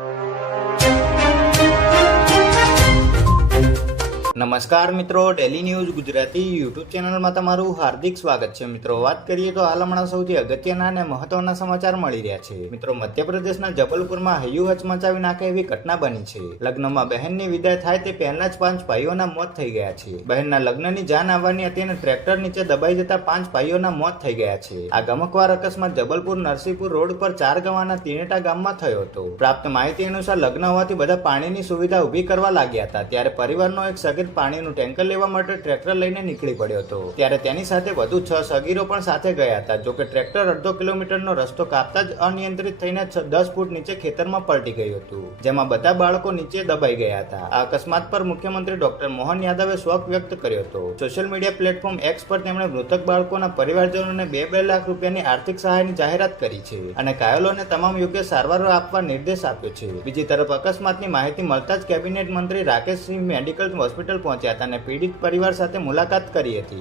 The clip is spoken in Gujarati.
you. નમસ્કાર મિત્રો ડેલી ન્યૂઝ ગુજરાતી યુટ્યુબ ચેનલમાં તમારું હાર્દિક સ્વાગત છે. મિત્રો, વાત કરીએ તો હાલ હમણાં સૌથી અગત્યના અને મહત્વના સમાચાર મળી રહ્યા છે. મિત્રો, મધ્યપ્રદેશના જબલપુરમાં હૈયું હચમચાવી નાખે એવી ઘટના બની છે. લગ્નમાં બહેનની વિદાય થાય તે પહેલા જ પાંચ ભાઈઓના મોત થઈ ગયા છે. બહેનના લગ્નની જાન આવવાની હતી અને ટ્રેક્ટર નીચે દબાઈ જતા પાંચ ભાઈઓના મોત થઈ ગયા છે. આ ગમકવાર અકસ્માત જબલપુર નરસિંહપુર રોડ પર ચાર ગવાના તિનેટા ગામમાં થયો હતો. પ્રાપ્ત માહિતી અનુસાર લગ્ન હોવાથી બધા પાણીની સુવિધા ઊભી કરવા લાગ્યા હતા. ત્યારે પરિવારનો એક સગીર પાણીનું ટેન્કર લેવા માટે ટ્રેક્ટર લઈને નીકળી પડ્યો હતો. ત્યારે તેની સાથે વધુ છ સગીરો પણ સાથે ગયા હતા. જોકે ટ્રેક્ટર અડધો કિલોમીટરનો રસ્તો કાપતા જ અનિયંત્રિત થઈને દસ ફૂટ નીચે ખેતરમાં પલટી ગયું હતું. જેમાં બધા બાળકો નીચે દબાઈ ગયા હતા. આ અકસ્માત પર મુખ્યમંત્રી ડોક્ટર મોહન યાદવે શોક વ્યક્ત કર્યો હતો. સોશિયલ મીડિયા પ્લેટફોર્મ એક્સ પર તેમણે મૃતક બાળકોના પરિવારજનોને બે બે લાખ રૂપિયાની આર્થિક સહાયની જાહેરાત કરી છે અને ઘાયલોને તમામ યોગ્ય સારવાર આપવા નિર્દેશ આપ્યો છે. બીજી તરફ અકસ્માતની માહિતી મળતા જ કેબિનેટ મંત્રી રાકેશસિંહ મેડિકલ હોસ્પિટલ પહોંચ્યા હતા અને પીડિત પરિવાર સાથે મુલાકાત કરી હતી.